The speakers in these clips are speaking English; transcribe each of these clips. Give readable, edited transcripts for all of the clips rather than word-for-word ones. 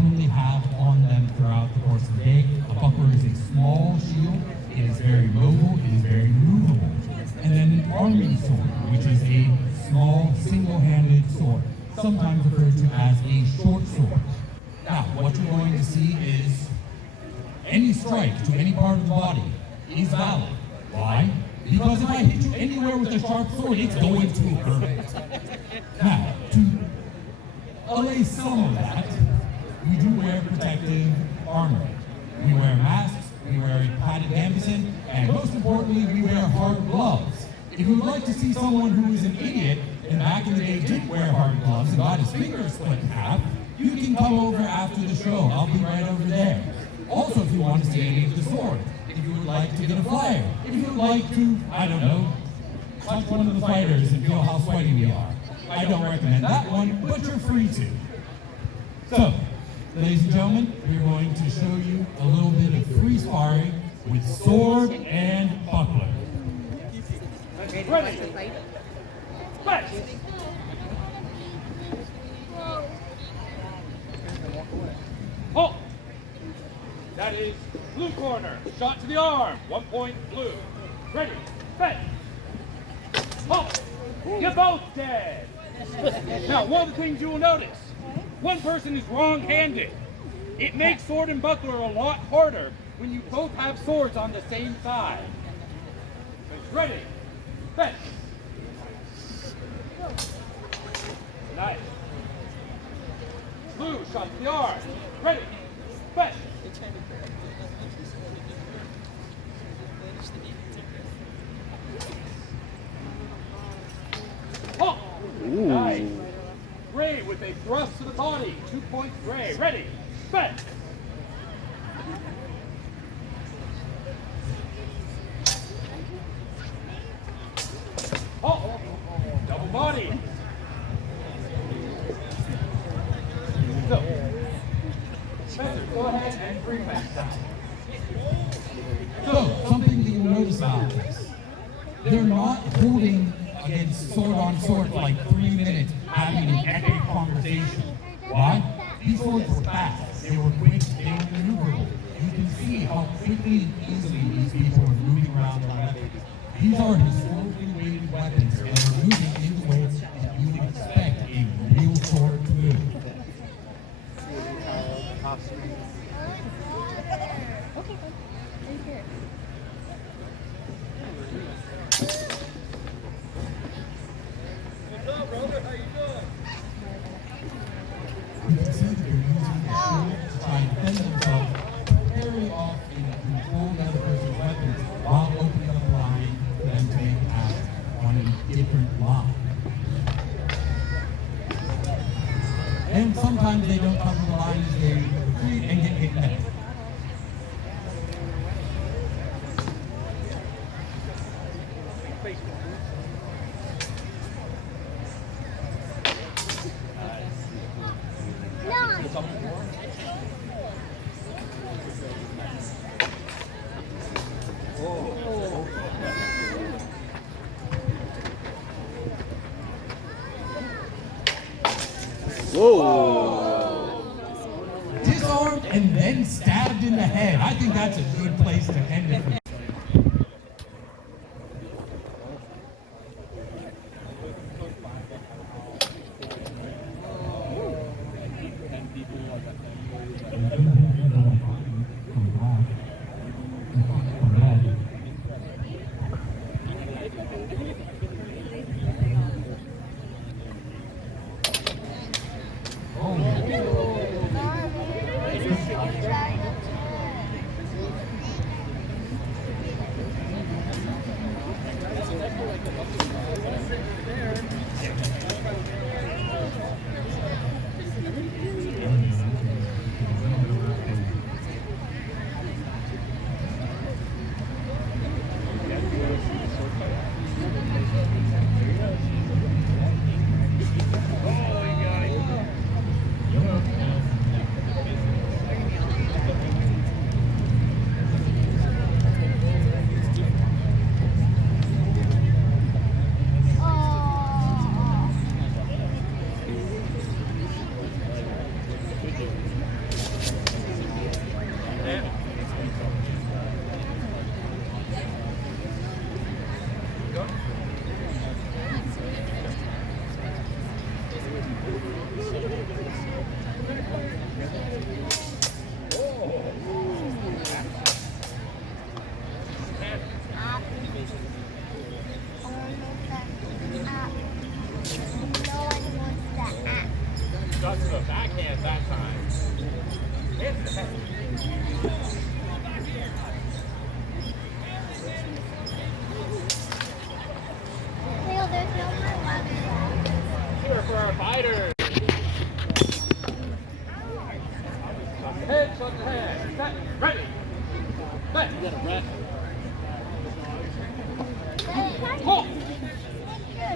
commonly have on them throughout the course of the day. A buckler is a small shield. It is very mobile. It is very movable. And then an army sword, which is a small, single-handed sword, sometimes referred to as a short sword. Now, what you're going to see is any strike to any part of the body is valid. Why? Because if I hit you anywhere with a sharp sword, it's going to hurt. Now, to allay some of that, we do wear protective armor. We wear masks, we wear a padded gambeson, and most importantly, we wear hard gloves. If you would like to see someone who is an idiot and back in the day did wear hard gloves and got his fingers split in half, you can come over after the show. I'll be right over there. Also, if you want to see any of the swords, if you would like to get a flyer, if you would like to, I don't know, touch one of the fighters and feel how sweaty we are. I don't recommend that one, but you're free to. So, ladies and gentlemen, we're going to show you a little bit of free sparring with sword and buckler. Ready? Fight! Halt! That is blue corner. Shot to the arm. 1 point blue. Ready? Fight! Halt! You're both dead. Now, one of the things you will notice, one person is wrong-handed. It makes sword and buckler a lot harder when you both have swords on the same side. Ready? Fight! Nice. Blue, shot to the arm. Ready? Fight! Oh! Nice. Gray with a thrust to the body. 2 points Gray. Ready? Fight! Oh! Double body. So, Spencer, go ahead and bring back time. So, something that you'll notice about this, they're not holding against sword on sword for like 3 minutes having an epic conversation. Why? These swords were fast, they were quick, they were maneuverable. You can see how quickly and easily these people are moving around their weapons. These are historically weighted weapons and they're moving in the way that you would expect a real sword to move. You can see that they're using the shield to try and defend themselves, carry off and control the other person's weapons while opening up a line for them to make attack on a different line. And sometimes they don't cover the line as they retreat and get hit back. Whoa! Disarmed and then stabbed in the head. I think that's a good place to end it. Neil, there's no more leather left. Here for our fighters. Head, shot the head. Set, ready. Bet. You got a rat. Halt.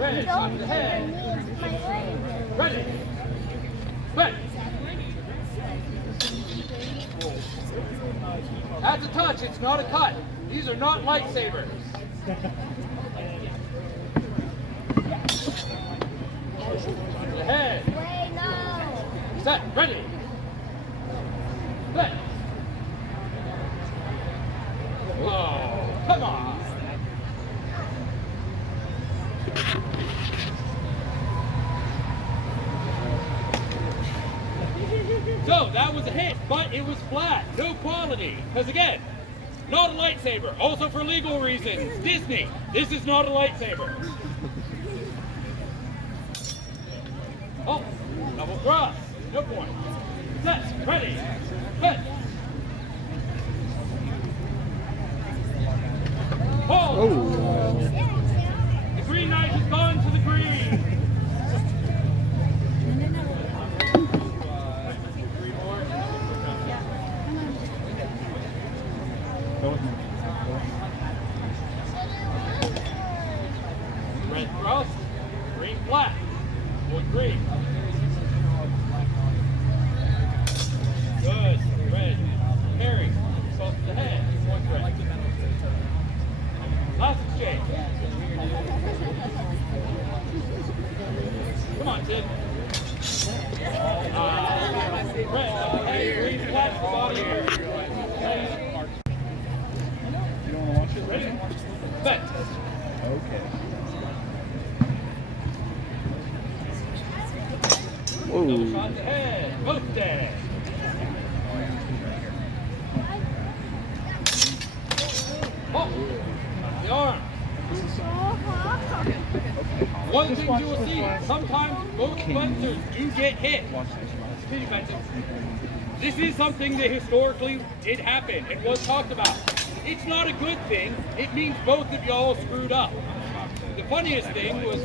Ready, shot the head. Ready. Bet. That's a touch, it's not a cut. These are not lightsabers. Shot the head. Wait, no. Set, ready. Play. Whoa, come on. So that was a hit, but it was flat, no quality. Because again, not a lightsaber. Also for legal reasons, Disney, this is not a lightsaber. Oh, double thrust, no point. Set, ready, hit. Hold. The Green Knight has gone to the green. Red thrust, green flat, wood green. Good, red, parry, close to the head, one red. Last exchange. Come on, Tim. Red, hey, green flat, body. You don't want to watch it? Ready? Bet. Okay. Double shot to head. Both dead. Oh, the arm. One thing you will see, sometimes both fencers do get hit. Speedy fencing. This is something that historically did happen and was talked about. It's not a good thing. It means both of y'all screwed up. The funniest thing was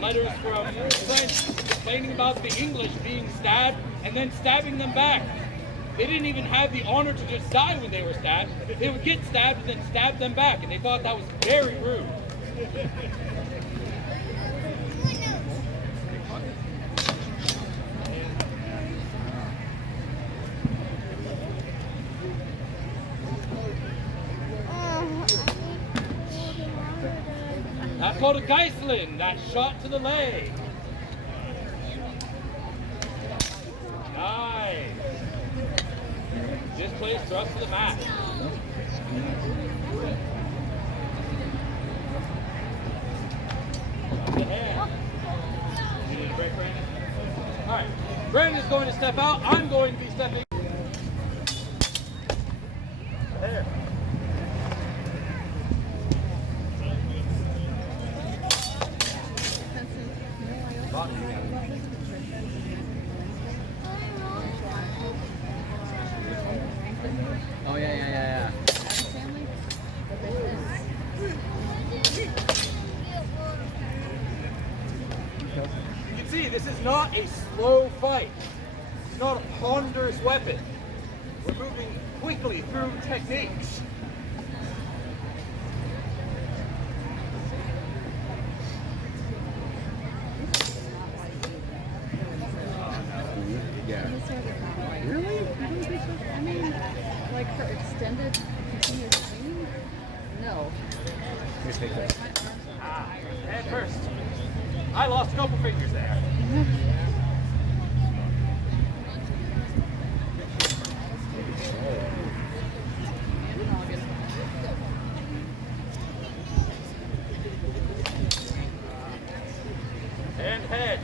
letters from French complaining about the English being stabbed and then stabbing them back. They didn't even have the honor to just die when they were stabbed. They would get stabbed and then stab them back, and they thought that was very rude. That's called a Geislin. That shot to the leg. Nice. This plays thrust to the mat. Good hand. You need a break, Brandon? All right. Brandon's going to step out. I'm going to be stepping. There. Oh yeah. You can see this is not a slow fight. It's not a ponderous weapon. We're moving quickly through techniques. Yeah. Really? I mean, like for extended continuous training? No. Here, take that. Head first. I lost a couple fingers there. And head.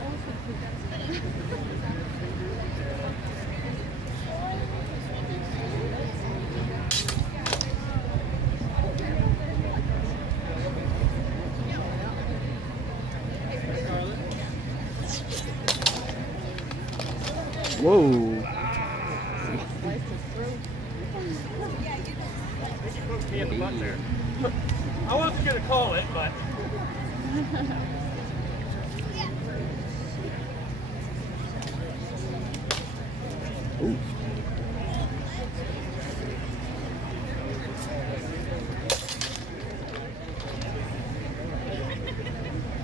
Whoa. Me at the butt there. I wasn't gonna call it, but. Ooh.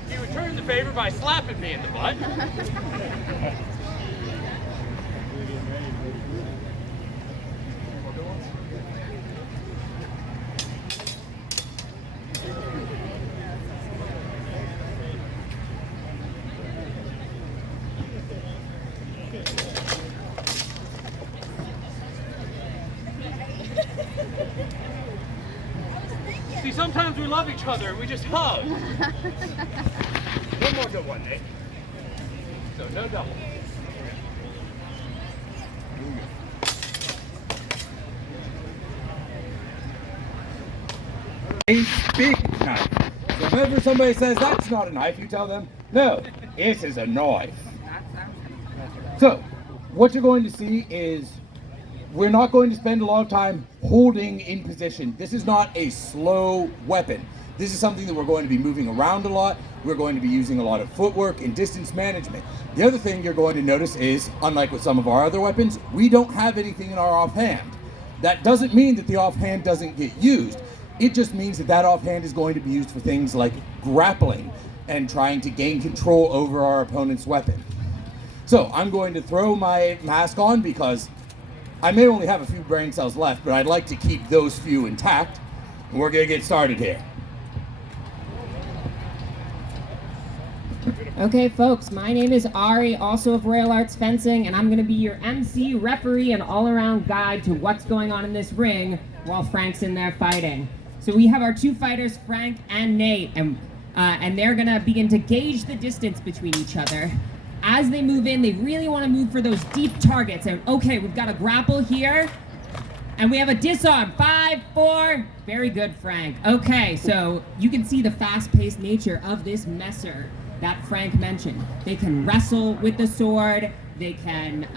He returned the favor by slapping me in the butt. See, sometimes we love each other and we just hug. One more good one, Nate. So no double. A big knife. So if ever somebody says that's not a knife, you tell them, no, this is a knife. So what you're going to see is we're not going to spend a lot of time holding in position. This is not a slow weapon. This is something that we're going to be moving around a lot. We're going to be using a lot of footwork and distance management. The other thing you're going to notice is, unlike with some of our other weapons, we don't have anything in our offhand. That doesn't mean that the offhand doesn't get used. It just means that that offhand is going to be used for things like grappling and trying to gain control over our opponent's weapon. So I'm going to throw my mask on because I may only have a few brain cells left, but I'd like to keep those few intact. And we're going to get started here. Okay, folks, my name is Ari, also of Royal Arts Fencing, and I'm going to be your MC, referee, and all-around guide to what's going on in this ring while Frank's in there fighting. So we have our two fighters, Frank and Nate, and they're going to begin to gauge the distance between each other. As they move in, they really want to move for those deep targets. And okay, we've got a grapple here, and we have a disarm. 5, 4. Very good, Frank. Okay, so you can see the fast-paced nature of this messer that Frank mentioned. They can wrestle with the sword, they can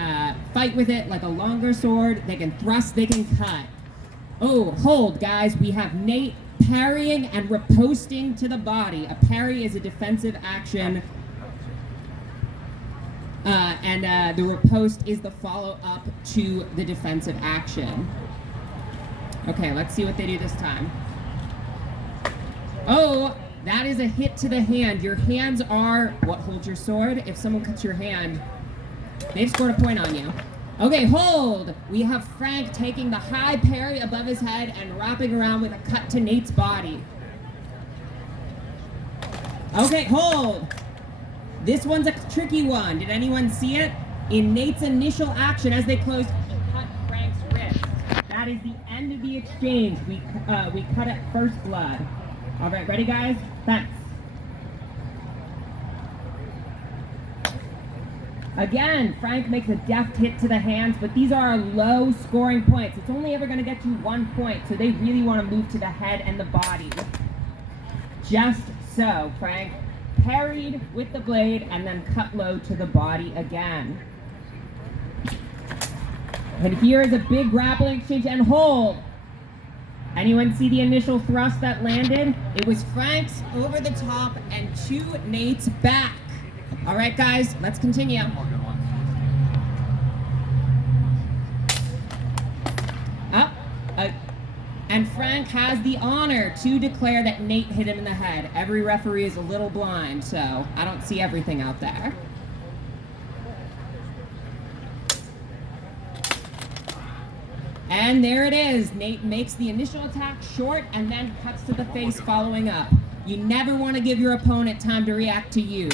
fight with it like a longer sword, they can thrust, they can cut. Oh, hold, guys. We have Nate parrying and riposting to the body. A parry is a defensive action, and the riposte is the follow-up to the defensive action. Okay, let's see what they do this time. Oh, that is a hit to the hand. Your hands are what holds your sword. If someone cuts your hand, they've scored a point on you. Okay, hold. We have Frank taking the high parry above his head and wrapping around with a cut to Nate's body. Okay, hold. This one's a tricky one. Did anyone see it? In Nate's initial action as they closed, he cut Frank's wrist. That is the end of the exchange. We cut at first blood. All right, ready, guys? Thanks. Again, Frank makes a deft hit to the hands, but these are low scoring points. It's only ever going to get you 1 point, so they really want to move to the head and the body. Just so, Frank parried with the blade and then cut low to the body again. And here is a big grappling exchange and hold. Anyone see the initial thrust that landed? It was Frank's over the top and to Nate's back. All right, guys, let's continue. And Frank has the honor to declare that Nate hit him in the head. Every referee is a little blind, so I don't see everything out there. And there it is. Nate makes the initial attack short and then cuts to the face following up. You never want to give your opponent time to react to you.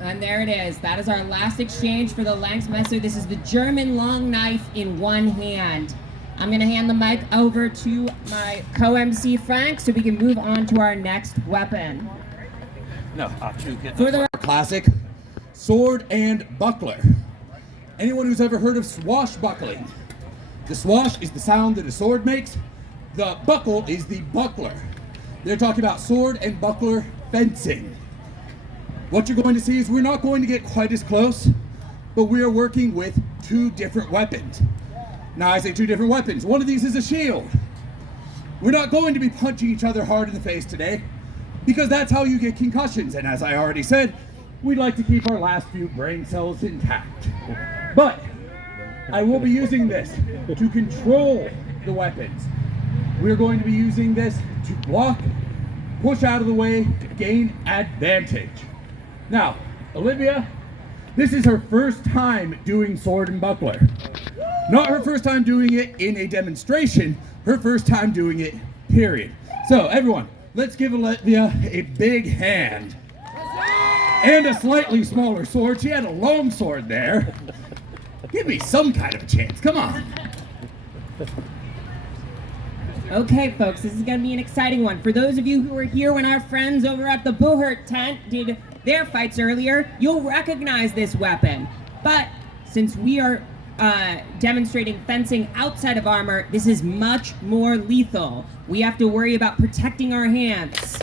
And there it is. That is our last exchange for the Langsmesser. This is the German long knife in one hand. I'm going to hand the mic over to my co-MC Frank so we can move on to our next weapon. For the Classic sword and buckler. Anyone who's ever heard of swashbuckling? The swash is the sound that a sword makes. The buckle is the buckler. They're talking about sword and buckler fencing. What you're going to see is we're not going to get quite as close, but we are working with two different weapons. Now I say two different weapons. One of these is a shield. We're not going to be punching each other hard in the face today because that's how you get concussions. And as I already said, we'd like to keep our last few brain cells intact. But I will be using this to control the weapons. We're going to be using this to block, push out of the way, gain advantage. Now, Olivia, this is her first time doing sword and buckler. Not her first time doing it in a demonstration, her first time doing it, period. So everyone, let's give Olivia a big hand. And a slightly smaller sword. She had a long sword there. Give me some kind of a chance, come on. Okay, folks, this is going to be an exciting one. For those of you who were here when our friends over at the Buhurt tent did their fights earlier, you'll recognize this weapon. But since we are demonstrating fencing outside of armor, this is much more lethal. We have to worry about protecting our hands.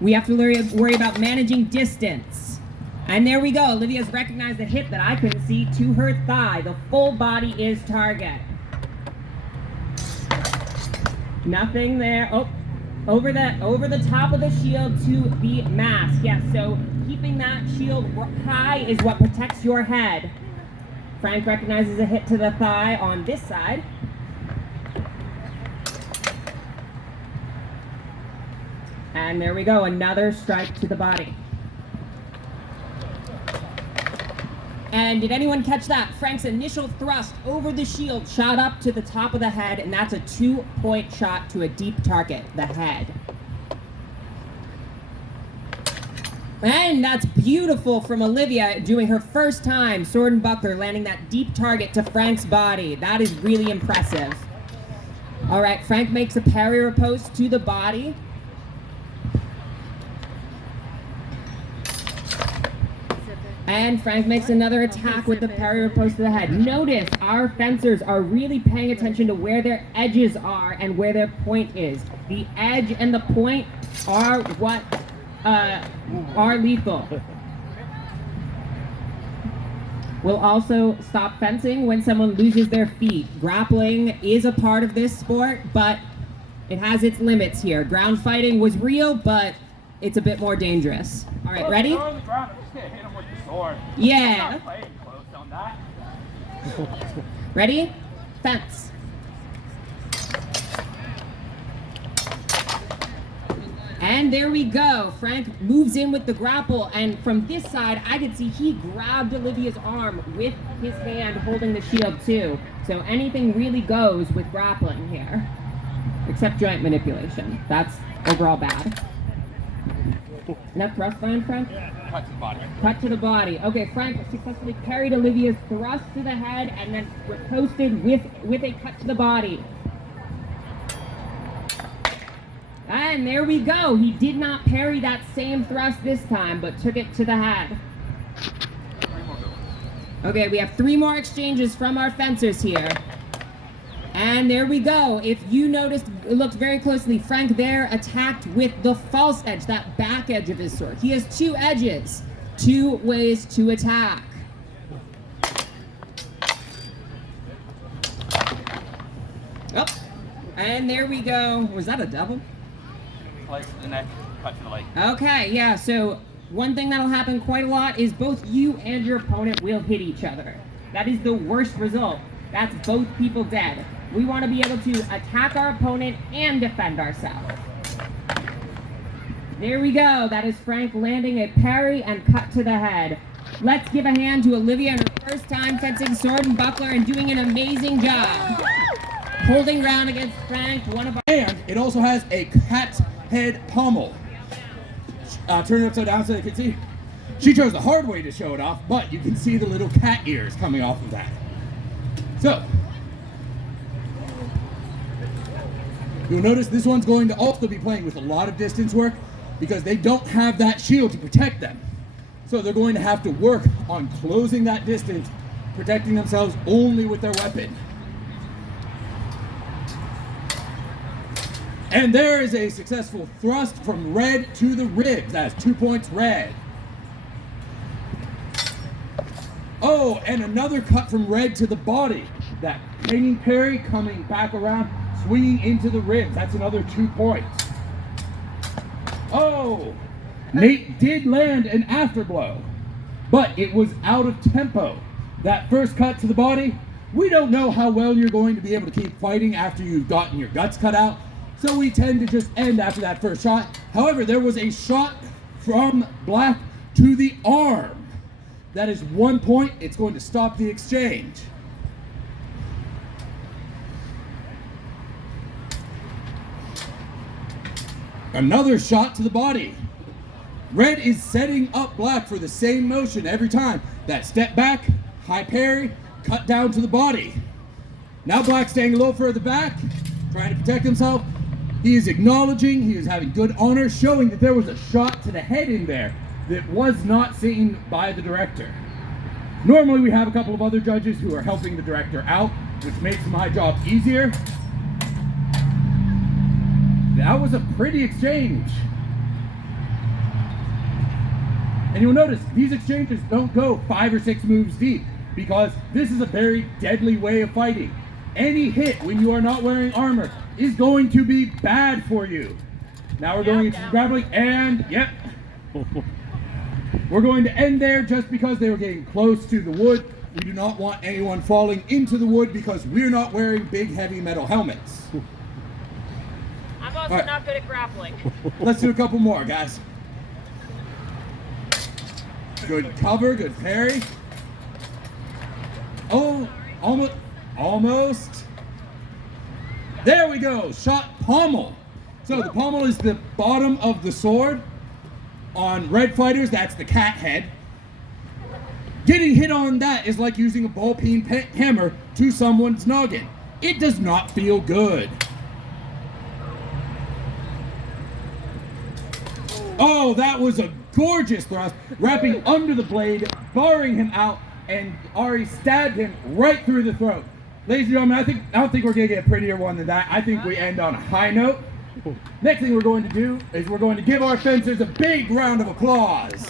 We have to worry about managing distance. And there we go. Olivia's recognized the hit that I couldn't see to her thigh. The full body is target. Nothing there. Oh, over the top of the shield to the mask. Yes, so keeping that shield high is what protects your head. Frank recognizes a hit to the thigh on this side. And there we go, another strike to the body. And did anyone catch that? Frank's initial thrust over the shield shot up to the top of the head, and that's a 2-point shot to a deep target, the head. And that's beautiful from Olivia, doing her first time sword and buckler, landing that deep target to Frank's body. That is really impressive. All right, Frank makes a parry riposte to the body. And Frank makes another attack with the parry riposte to the head. Notice our fencers are really paying attention to where their edges are and where their point is. The edge and the point are what are lethal. We'll also stop fencing when someone loses their feet. Grappling is a part of this sport, but it has its limits here. Ground fighting was real, but it's a bit more dangerous. All right, ready? On the ground, I'm just gonna hit him with the sword. Yeah. I'm not playing close on that. Ready? Fence. And there we go. Frank moves in with the grapple, and from this side, I could see he grabbed Olivia's arm with his hand holding the shield too. So anything really goes with grappling here, except joint manipulation. That's overall bad. Enough thrust line, Frank? Cut to the body. Cut to the body. Okay, Frank successfully parried Olivia's thrust to the head and then riposted with a cut to the body. And there we go. He did not parry that same thrust this time, but took it to the head. Okay, we have 3 more exchanges from our fencers here. And there we go. If you noticed, looked very closely, Frank there attacked with the false edge, that back edge of his sword. He has 2 edges, 2 ways to attack. Oh, and there we go. Was that a double? Slice to the neck, cut to the leg. Okay, yeah, so one thing that'll happen quite a lot is both you and your opponent will hit each other. That is the worst result. That's both people dead. We want to be able to attack our opponent and defend ourselves. There we go. That is Frank landing a parry and cut to the head. Let's give a hand to Olivia on her first time fencing sword and buckler and doing an amazing job. Holding ground against Frank, one of our... And it also has a cat's head pommel. Turn it upside down so you can see. She chose the hard way to show it off, but you can see the little cat ears coming off of that. So, you'll notice this one's going to also be playing with a lot of distance work because they don't have that shield to protect them. So they're going to have to work on closing that distance, protecting themselves only with their weapon. And there is a successful thrust from red to the ribs. That's 2 points red. Oh, and another cut from red to the body. that hanging parry coming back around, swinging into the ribs. That's another 2 points. Oh, Nate did land an afterblow, but it was out of tempo. That first cut to the body, we don't know how well you're going to be able to keep fighting after you've gotten your guts cut out, so we tend to just end after that first shot. However, there was a shot from Black to the arm. That is 1 point. It's going to stop the exchange. Another shot to the body. Red is setting up Black for the same motion every time. That step back, high parry, cut down to the body. Now Black staying a little further back, trying to protect himself. He is acknowledging, he is having good honor, showing that there was a shot to the head in there that was not seen by the director. Normally we have a couple of other judges who are helping the director out, which makes my job easier. That was a pretty exchange. And you'll notice these exchanges don't go 5 or 6 moves deep because this is a very deadly way of fighting. Any hit when you are not wearing armor is going to be bad for you. Now we're going into grappling and yep. We're going to end there just because they were getting close to the wood. We do not want anyone falling into the wood because we're not wearing big heavy metal helmets. I'm also not good at grappling. Let's do a couple more, guys. Good cover, good parry. Oh, almost. There we go, shot pommel. So the pommel is the bottom of the sword. On red fighters, that's the cat head. Getting hit on that is like using a ball-peen hammer to someone's noggin. It does not feel good. Oh, that was a gorgeous thrust, wrapping under the blade, barring him out, and Ari stabbed him right through the throat. Ladies and gentlemen, I don't think we're going to get a prettier one than that. I think we end on a high note. Next thing we're going to do is we're going to give our fencers a big round of applause.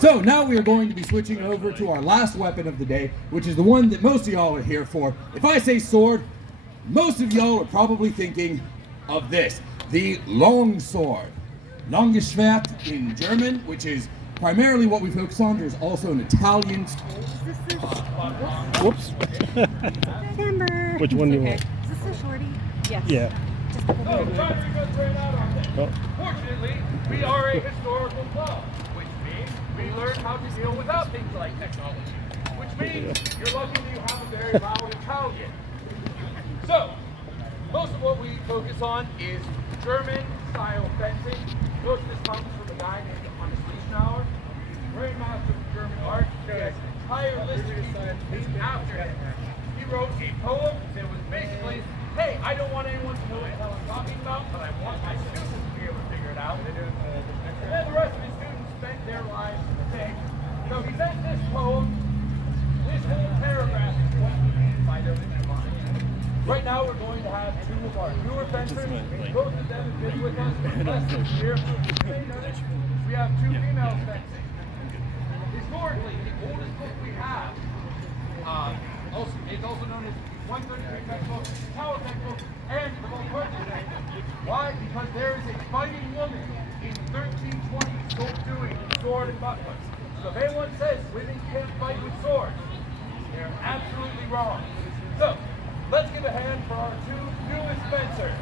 So now we are going to be switching over to our last weapon of the day, which is the one that most of y'all are here for. If I say sword, most of y'all are probably thinking of this, the long sword. Langes Schwert in German, which is primarily what we focus on. There's also an Italian. Whoops. Timber. Which one do you want? Is this a shorty? Yes. Yeah. So, time to go out on this. Oh. Fortunately, we are a historical club, which means we learn how to deal without things like technology, which means you're lucky that you have a very loud Italian. So, most of what we focus on is German-style fencing. Most of this comes from a guy named Hannes Lischnauer. He's a great master of German art. He has an entire list of people named after him. He wrote a poem that was basically, hey, I don't want anyone to know what the hell I'm talking about, but I want my students to be able to figure it out. And then the rest of his students spent their lives the same. So he sent this poem. This whole paragraph is what he means by their living mind. Right now we're going to have 2 of our newer fencers. Both of them have been with us for less than a year. We have 2 females fencing. Historically, the oldest book we have is also known as 133 textbook, Tower textbook, and the most important thing. Why? Because there is a fighting woman in 1320 still doing sword and buckler. So if anyone says women can't fight with swords, they're absolutely wrong. So, let's give a hand for our 2 newest fencers.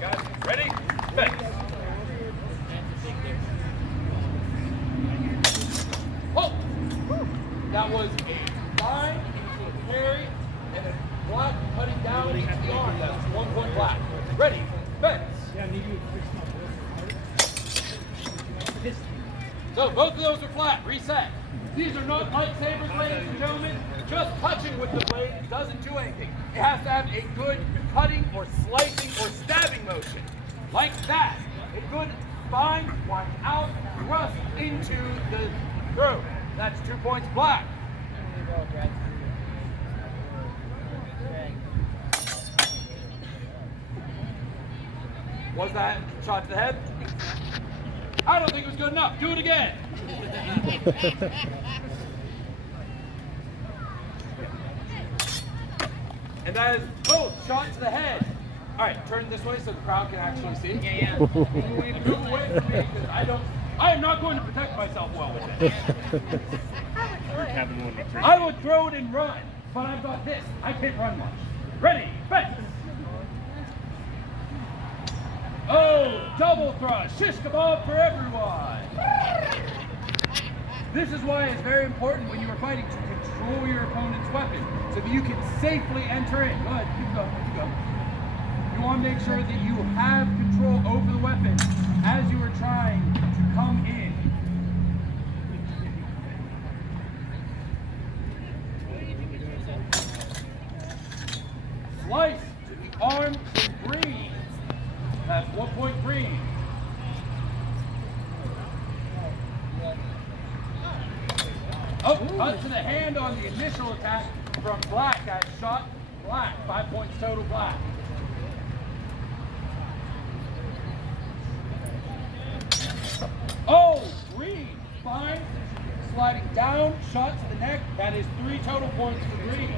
Guys, ready? Fence. Oh! That was a fine parry and a block cutting down into the arm. That's 1 point black. Ready? Fence. So both of those are flat. Reset. These are not lightsabers, ladies and gentlemen. Just touching with the blade doesn't do anything. It has to have a good cutting or slicing or stabbing motion. Like that. A good fine, one out, thrust into the throat. That's 2 points black. Was that shot to the head? I don't think it was good enough. Do it again. And that is both shot to the head. All right, turn this way so the crowd can actually see. Yeah. Move away from me because I am not going to protect myself well with this. I would throw it and run, but I've got this. I can't run much. Ready, fence. Oh, double thrust, shish kebab for everyone. This is why it's very important when you are fighting to control your opponent's weapon so that you can safely enter in. Go ahead, keep going, keep going. You want to make sure that you have control over the weapon as you are trying to come in. Slice to the arm from green. That's 1 point green. Oh, cut to the hand on the initial attack from black. That's shot black. 5 points total black. Oh, green. Fine. Sliding down, shot to the neck. That is 3 total points for green.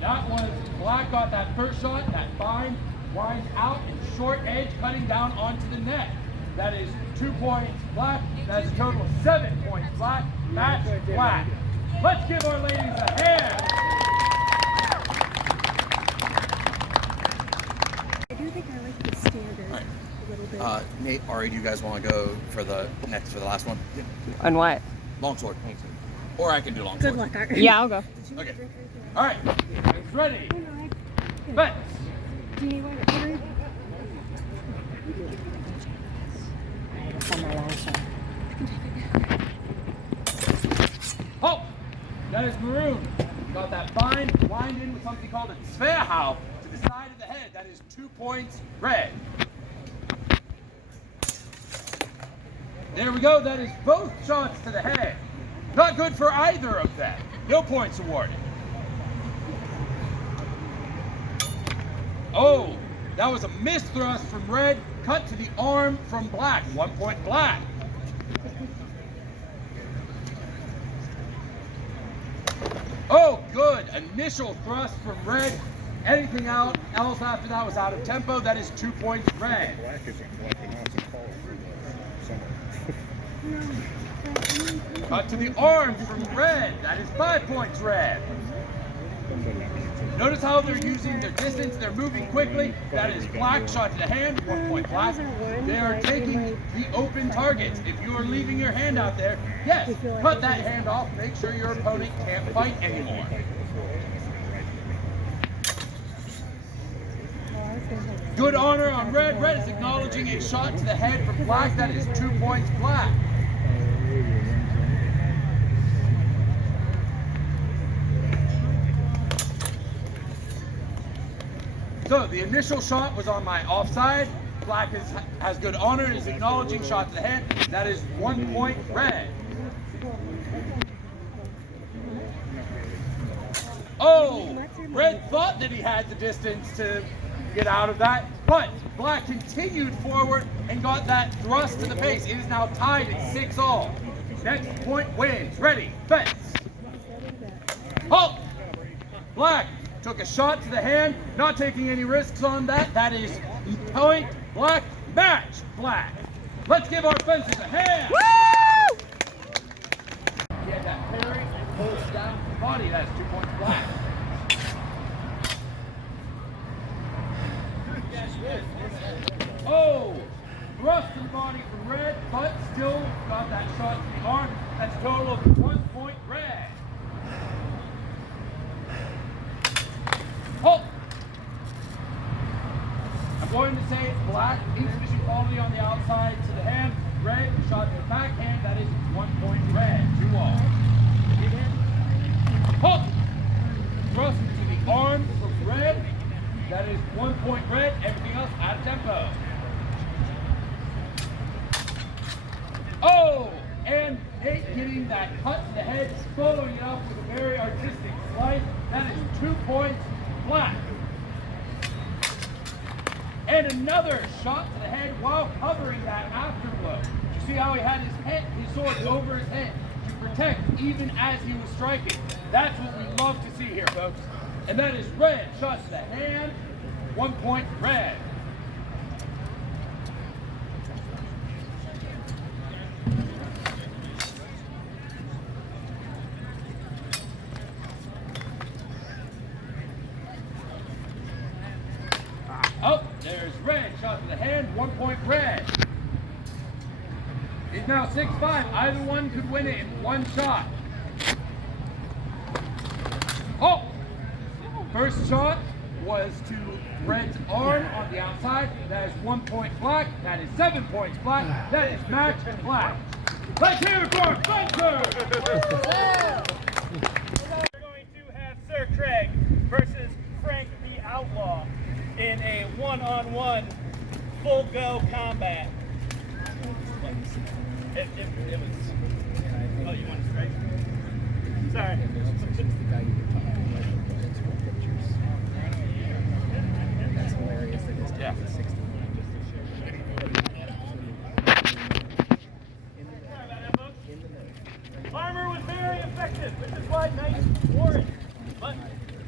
That was black got that first shot, that fine, winds out and short edge cutting down onto the neck. That is 2 points black. That is a total of 7 points black. That's black. Let's give our ladies a hand. I do think I like the standard a little bit. Nate, Ari, do you guys want to go for the last one? On what? Longsword. Or I can do longsword. Good luck, Ari. Yeah, I'll go. Okay. All right, it's ready. Fence. Do you need water, Ari? Oh, that is maroon. Got that fine, wind in with something called a Zwerhau to the side of the head. That is 2 points red. There we go. That is both shots to the head. Not good for either of them. No points awarded. Oh, that was a missed thrust from red, cut to the arm from black. 1 point black. Oh, good. Initial thrust from red. Anything else after that was out of tempo. That is 2 points red. Black isn't like an awesome color for the summer. Cut to the arm from red. That is 5 points red. Notice how they're using their distance. They're moving quickly. That is black. Shot to the hand. 1 point black. They are taking the open targets. If you are leaving your hand out there, yes, cut that hand off. Make sure your opponent can't fight anymore. Good honor on red. Red is acknowledging a shot to the head from black. That is 2 points black. So the initial shot was on my offside. Black has good honor and is acknowledging shot to the head. That is 1 point red. Oh, red thought that he had the distance to get out of that, but black continued forward and got that thrust to the face. It is now tied at 6-all. Next point wins. Ready, fence. Halt! Black took a shot to the hand, not taking any risks on that. That is point black, match black. Let's give our fences a hand. Woo! He had that parry and pulls down the body. That's 2 points black. Oh, thrust to the body from red, but still got that shot to the arm. That's a total of 1 point red. Halt! I'm going to say it's black, insufficient quality on the outside to the hand. Red, shot to the backhand, that is 1 point red. 2-all. Halt! Thrust to the arm from red, that is 1 point red. Everything else out of tempo. Oh! And Nate getting that cut to the head, following it up with a very artistic slice. That is 2 points black. And another shot to the head while covering that afterblow. You see how he had his sword over his head to protect even as he was striking. That's what we love to see here, folks. And that is red. Shot to the hand. 1 point red. Oh, there's red. Shot to the hand. 1 point red. It's now 6-5. Either one could win it in one shot. Oh! First shot was to red's arm on the outside. That is 1 point black. That is 7 points black. That is match black. Let's hear it for Spencer! We're going to have Sir Craig versus Frank the Outlaw in a one-on-one full go combat. It was. Oh, you want to strike? Sorry. Yeah. Armor was very effective, which is why knights wore it. But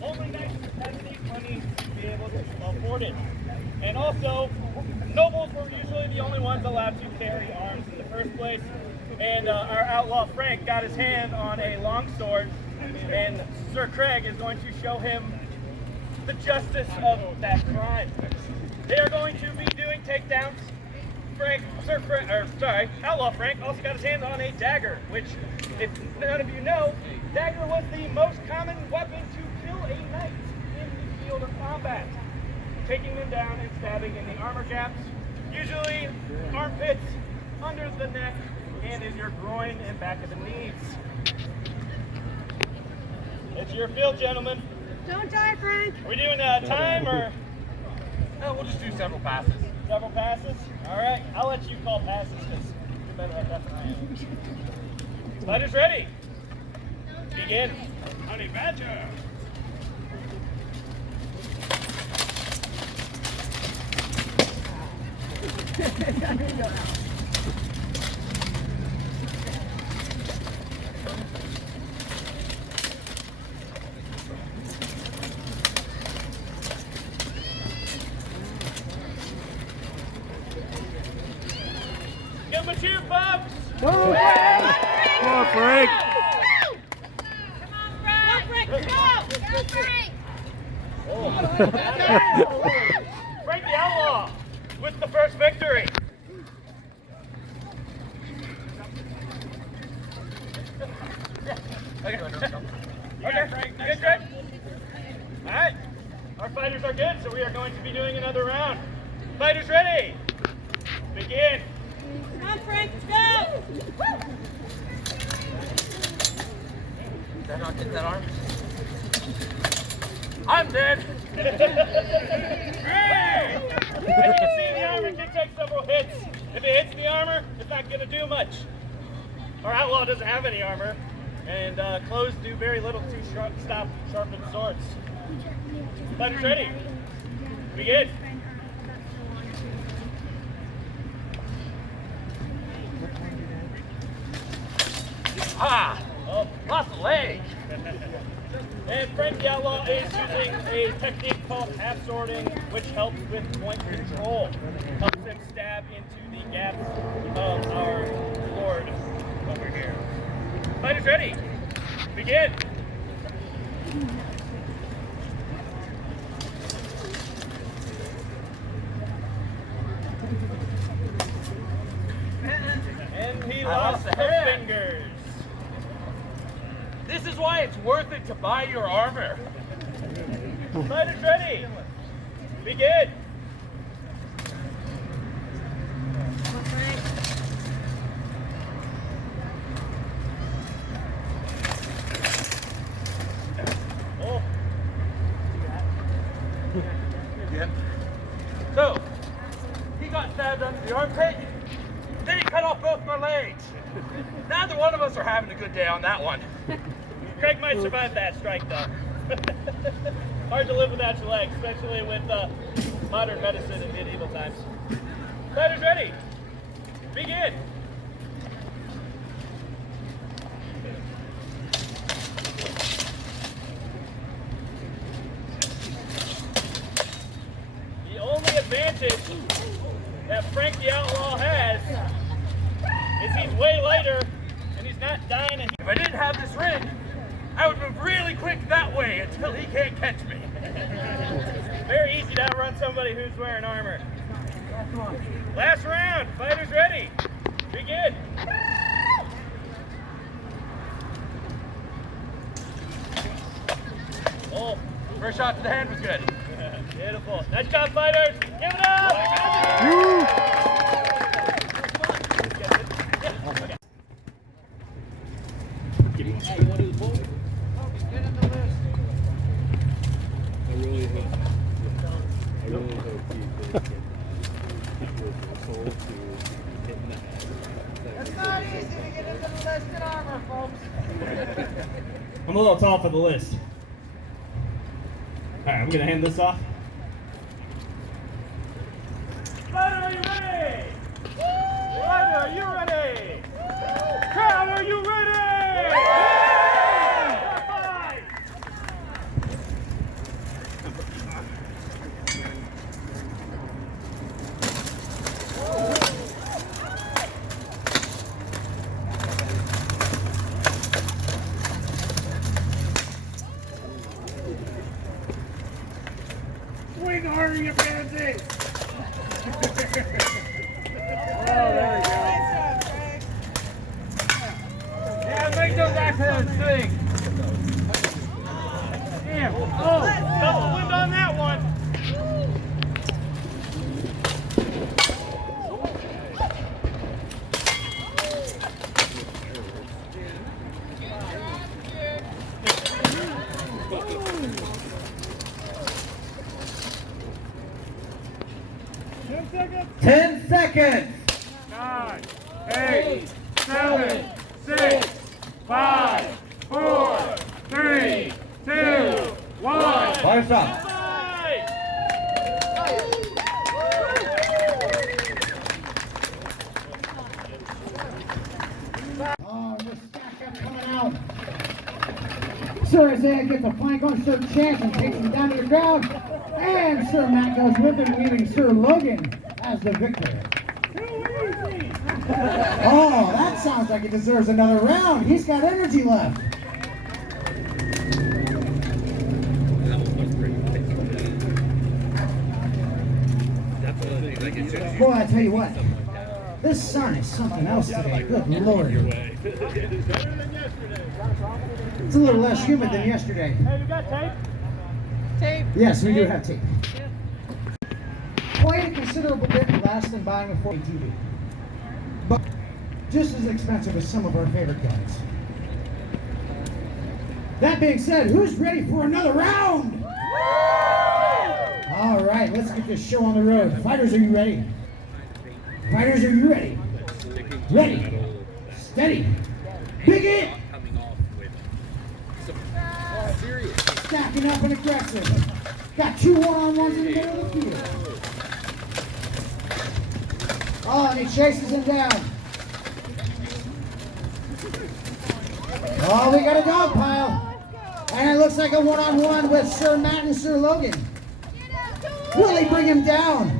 only knights had the money to be able to afford it. And also, nobles were usually the only ones allowed to carry arms in the first place. And our outlaw Frank got his hand on a longsword, and Sir Craig is going to show him the justice of that crime. They are going to be doing takedowns. Outlaw Frank also got his hand on a dagger, which, if none of you know, dagger was the most common weapon to kill a knight in the field of combat. Taking them down and stabbing in the armor gaps, usually armpits, under the neck, and in your groin and back of the knees. It's your field, gentlemen. Don't die, Frank. Are we doing time or? No, we'll just do several passes. Several passes? All right, I'll let you call passes because you're better at that than I am. Fighters ready? Begin. Honey Badger! Give them a cheer, folks! Come on, Frank! Go, Frank! Frank the Outlaw with the first victory. Okay, Frank. You good, Craig? All right. Our fighters are good, so we are going to be doing another round. Fighters ready? Begin. Come on, Frank, let's go! Did I not get that arm? I'm dead! Hey! As you can see, the armor can take several hits. If it hits the armor, it's not going to do much. Our outlaw doesn't have any armor, and clothes do very little to stop sharpened swords. Fighters ready? Begin. Ah! Oh, lost a leg! And Frank the Outlaw is using a technique called half-swording, which helps with point control. Helps him stab into the gaps of our Lord over here. Fighters ready? Begin. And he lost the fingers. This is why it's worth it to buy your armor. Fighters ready? Begin. Oh. Yeah. So, he got stabbed under the armpit, then he cut off both my legs. Neither one of us are having a good day on that one. Craig might survive that strike, though. Hard to live without your legs, especially with modern medicine in medieval times. Fighters ready? Begin. The only advantage that Frank the Outlaw has is he's way lighter and he's not dying. If I didn't have this ring, I would move really quick that way until he can't catch me. Very easy to outrun somebody who's wearing armor. Last round, fighters ready. Begin. Oh, first shot to the hand was good. Beautiful. Nice job, fighters. Give it up. It's not easy to get into the list in armor, folks. I'm a little tall for the list. All right, I'm gonna hand this off. Fighter, are you ready? Fighter, are you ready? Crowd, are you ready? Fight! 'Swing harder, you pansy! Yeah, make those accidents swing. Damn. Oh, double wind on that one. Seconds. 10 seconds. 9, 8, 7, 6, 5, 4, 3, 2, 1. Fire stop. Oh, this stack up coming out. Sir Isaiah gets a flank on Sir Chance and takes him down to the ground. And Sir Matt goes with him, leaving Sir Logan as the victor. Oh, that sounds like it deserves another round. He's got energy left. Boy, I tell you what, this sun is something else today. Good Lord. It's a little less humid than yesterday. Hey, we got tape? Tape. Yes, we do have tape. Quite a considerable bit less than buying a 4K TV. But just as expensive as some of our favorite guns. That being said, who's ready for another round? All right, let's get this show on the road. Fighters, are you ready? Fighters, are you ready? Ready, steady, begin! Stacking up and aggressive. Got 2 one-on-ones in the middle of the field. Oh, and he chases him down. Oh, we got a dog pile. And it looks like a one-on-one with Sir Matt and Sir Logan. Will he bring him down?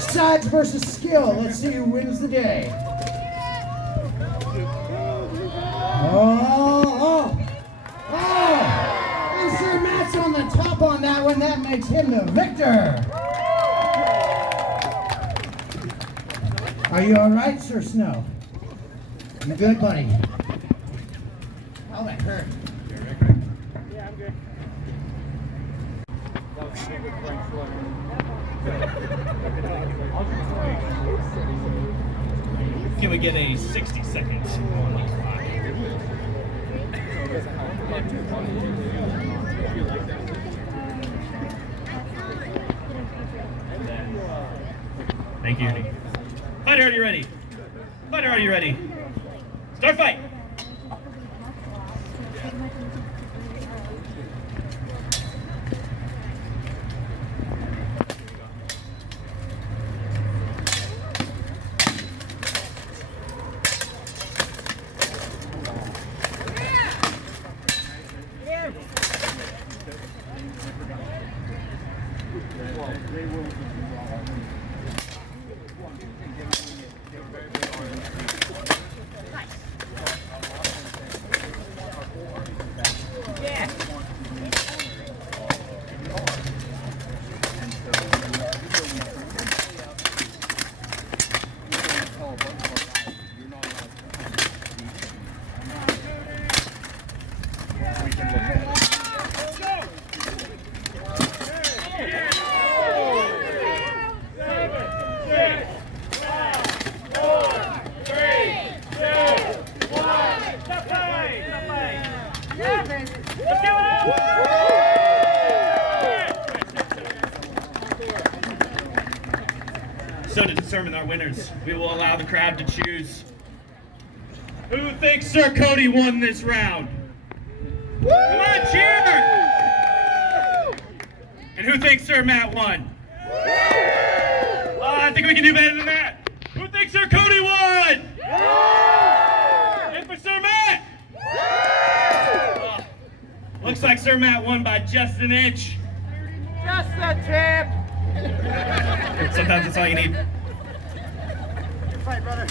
Sides versus skill. Let's see who wins the day. Oh. And Sir Matt's on the top on that one. That makes him the victor. Are you all right, Sir Snow? You good, buddy? Oh, that hurt. Yeah, I'm good. Can we get a 60 seconds on each side? Thank you. Fighter, are you ready? Fighter, are you ready? Start fight! So to determine our winners, we will allow the crowd to choose. Who thinks Sir Cody won this round? Come on, cheer! And who thinks Sir Matt won? I think we can do better than that. Who thinks Sir Cody won? And for Sir Matt? Looks like Sir Matt won by just an inch. Just a tip. Sometimes that's all you need. Good fight, brother.